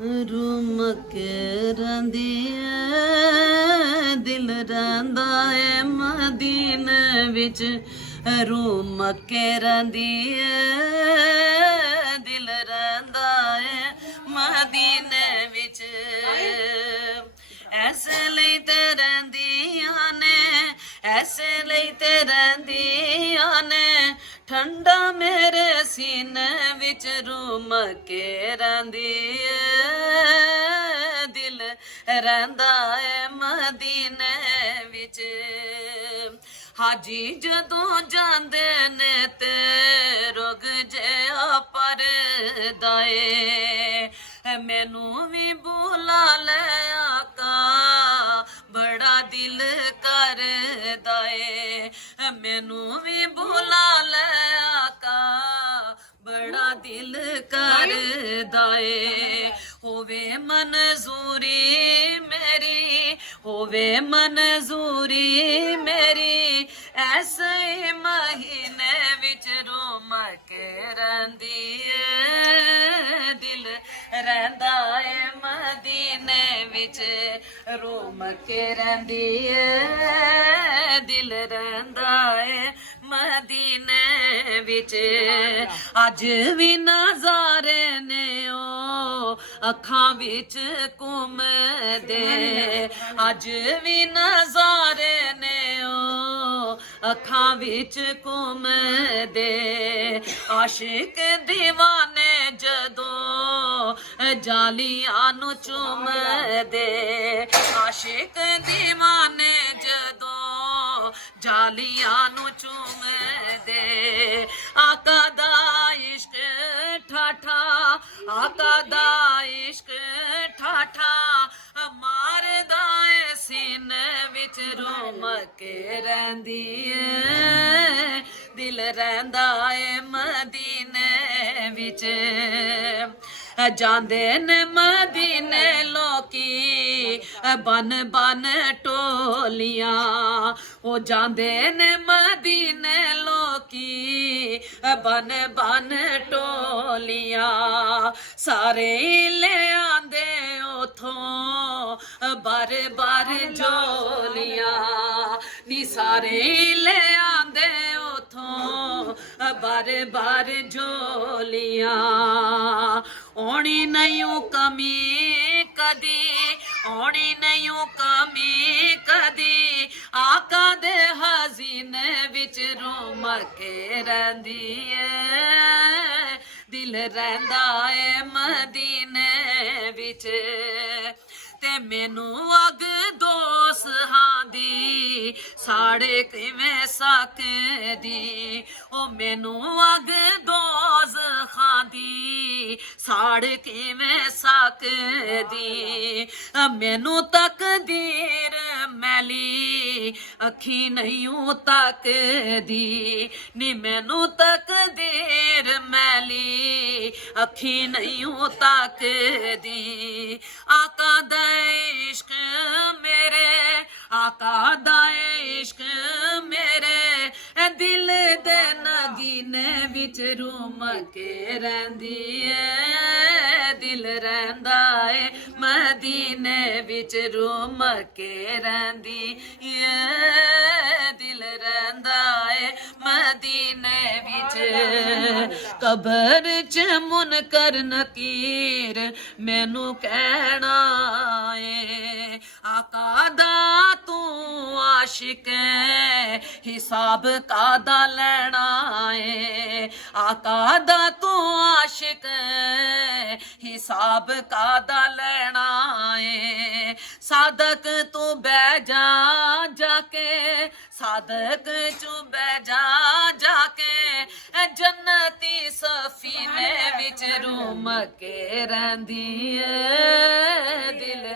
room ਕੇ ਰਹਿੰਦੀਏ ਦਿਲ ਰਹਿੰਦਾ ਏ ਮਦੀਨੇ ਵਿੱਚ ਰੂਮ ਕੇ ਰਹਿੰਦੀਏ ਦਿਲ ਰਹਿੰਦਾ ਏ ਮਦੀਨੇ ਵਿੱਚ ਐਸੇ ਲਈ ਤੇ ਰਹਿੰਦੀਆਂ ਨੇ ਐਸੇ ਲਈ ਤੇ ਰਹਿੰਦੀਆਂ ਨੇ ਠੰਡਾ ਮੇਰੇ ਸੀਨੇ ਵਿੱਚ ਰੂਮ ਕੇ ਰਹਿੰਦੀ ਏ ਦਿਲ ਰਹਿੰਦਾ ਏ ਮਦੀਨੇ ਵਿੱਚ ਹਾਜੀ ਜਦੋਂ ਜਾਂਦੇ ਨੇ ਤੇ ਰੁਕ ਜਿਹਾ ਪਰਦਾ ਏ ਮੈਨੂੰ ਵੀ ਬੁਲਾ ਲੈ ਆਕਾ ਬੜਾ ਦਿਲ ਕਰਦਾ ਏ ਮੈਨੂੰ ਵੀ ਬੁਲਾ ਲੈ ਆਕਾ ਬੜਾ ਦਿਲ ਕਰਦਾ ਏ ਹੋਵੇ ਮਨਜ਼ੂਰੀ ਮੇਰੀ ਹੋਵੇ ਮਨਜ਼ੂਰੀ ਮੇਰੀ ਐਸੇ ਮਹੀਨੇ ਵਿੱਚ ਰੋਮ ਕੇ ਰਹਿੰਦੀ ਏ ਦਿਲ ਰਹਿੰਦਾ ਏ ਮਦੀਨੇ ਵਿੱਚ ਰੋਮ ਕੇ ਰਹਿੰਦੀ ਏ ਦਿਲ ਰਹਿੰਦਾ ਏ ਮਦੀਨੇ ਵਿੱਚ ਅੱਜ ਵੀ ਨਜ਼ਾਰੇ ਨੇ ਉਹ ਅੱਖਾਂ ਵਿੱਚ ਘੁੰਮਦੇ ਅੱਜ ਵੀ ਨਜ਼ਾਰੇ ਨੇ ਉਹ ਅੱਖਾਂ ਵਿੱਚ ਘੁੰਮਦੇ ਆਸ਼ਿਕ دیਵਾਨੇ ਜਦੋਂ ਜਾਲੀਆਂ ਨੂੰ ਚੁੰਮਦੇ ਆਸ਼ਿਕ دیਵਾਨੇ ਜਦੋਂ ਜਾਲੀਆਂ ਨੂੰ ਚੁੰਮਦੇ ਆਕਾ ਦਾ ਇਸ਼ਕ ਠਾਠਾ ਆਕਾ ਦਾ ਇਸ਼ਕ ਠਾਠਾ ਮਾਰਦਾ ਏ ਸੀਨੇ ਵਿੱਚ ਰੋਮ ਕੇ ਰਹਿੰਦੀ ਏ ਦਿਲ ਰਹਿੰਦਾ ਏ ਮਦੀਨੇ ਵਿੱਚ ਜਾਂਦੇ ਨੇ ਮਦੀਨੇ ਲੋਕੀ ਬਨ ਬਨ ਟੋਲੀਆਂ ਉਹ ਜਾਂਦੇ ਨੇ ਮਦੀਨੇ ਲੋਕੀ ਬਨ ਬਨ ਟੋਲੀਆਂ ਸਾਰੇ ਲੈ ਆਂਦੇ ਉਥੋਂ ਬਾਰ ਬਾਰ ਜੋਲੀਆਂ ਨੀ ਸਾਰੇ ਲੈ ਆਂਦੇ ਉਥੋਂ ਬਾਰ ਬਾਰ ਜੋਲੀਆਂ ਆਉਣੀ ਨਹੀਂ ਕਮੀ ਕਦੀ ਆਉਣੀ ਨਹੀਂ ਕਮੀ ਕਦੀ ਆਕਾ ਦੇ ਹਜ਼ੀਨੇ ਵਿੱਚ ਰੋਮ ਕੇ ਰਹਿੰਦੀ ਏ ਦਿਲ ਰਹਿੰਦਾ ਏ ਮਦੀਨੇ ਵਿੱਚ ਤੇ ਮੈਨੂੰ ਅਗ ਦੋਸਤਾਂ ਦੀ ਸਾੜੇ ਕਿਵੇਂ ਸਕਦੀ ਉਹ ਮੈਨੂੰ ਅਗ ਦੋਸਤਾਂ ਦੀ ਸਾੜ ਕਿਵੇਂ ਸਕਦੀ ਮੈਨੂੰ ਤਕਦੀਰ ਮੈਲੀ ਅੱਖੀ ਨਹੀਂ ਤੱਕਦੀ ਨੀ ਮੈਨੂੰ ਤਕਦੀਰ ਮੈਲੀ ਅੱਖੀ ਨਹੀਂ ਤੱਕਦੀ ਆਕਾ ਦਾ ਇਸ਼ਕ ਮੇਰੇ ਆਕਾ ਦਾ ਇਸ਼ਕ ਮੇਰੇ ਦਿਲ ਦੇ ਨਗੀਨੇ ਵਿੱਚ ਰੂਮ ਕੇ ਰਹਿੰਦੀ ਏ ਦਿਲ ਰਹਿੰਦਾ ਏ ਮਦੀਨੇ ਵਿੱਚ ਰੂਮ ਕੇ ਰਹਿੰਦੀ ਏ ਦਿਲ ਰਹਿੰਦਾ ਏ ਮਦੀਨੇ ਵਿੱਚ ਕਬਰ ਚ ਮੁਨਕਰ ਨਕੀਰ ਮੈਨੂੰ ਕਹਿਣਾ ਏ ਆਕਾ ਦਾ ਤੂੰ ਆਸ਼ਿਕ ਹੈ ਹਿਸਾਬ ਕਾਦਾ ਲੈਣਾ ਏ ਆਕਾ ਦਾ ਤੂੰ ਆਸ਼ਿਕ ਹੈ ਹਿਸਾਬ ਕਾਦਾ ਲੈਣਾ ਏ ਸਾਦਕ ਤੂੰ ਬਹਿ ਜਾ ਜਾ ਕੇ ਸਾਦਕ ਚੋਂ ਬਹਿ ਜਾ ਕੇ ਜੰਨਤੀ ਸਫੀਨੇ ਵਿੱਚ ਰੂਮ ਕੇ ਰਹਿੰਦੀ ਏ ਦਿਲ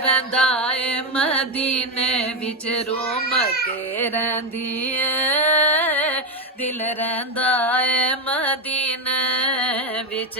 ਰਹਿੰਦਾ ਏ ਮਦੀਨੇ ਵਿੱਚ ਰੂਮ ਕੇ ਰਹਿੰਦੀ ਏ ਦਿਲ ਰਹਿੰਦਾ ਏ ਮਦੀਨੇ ਵਿੱਚ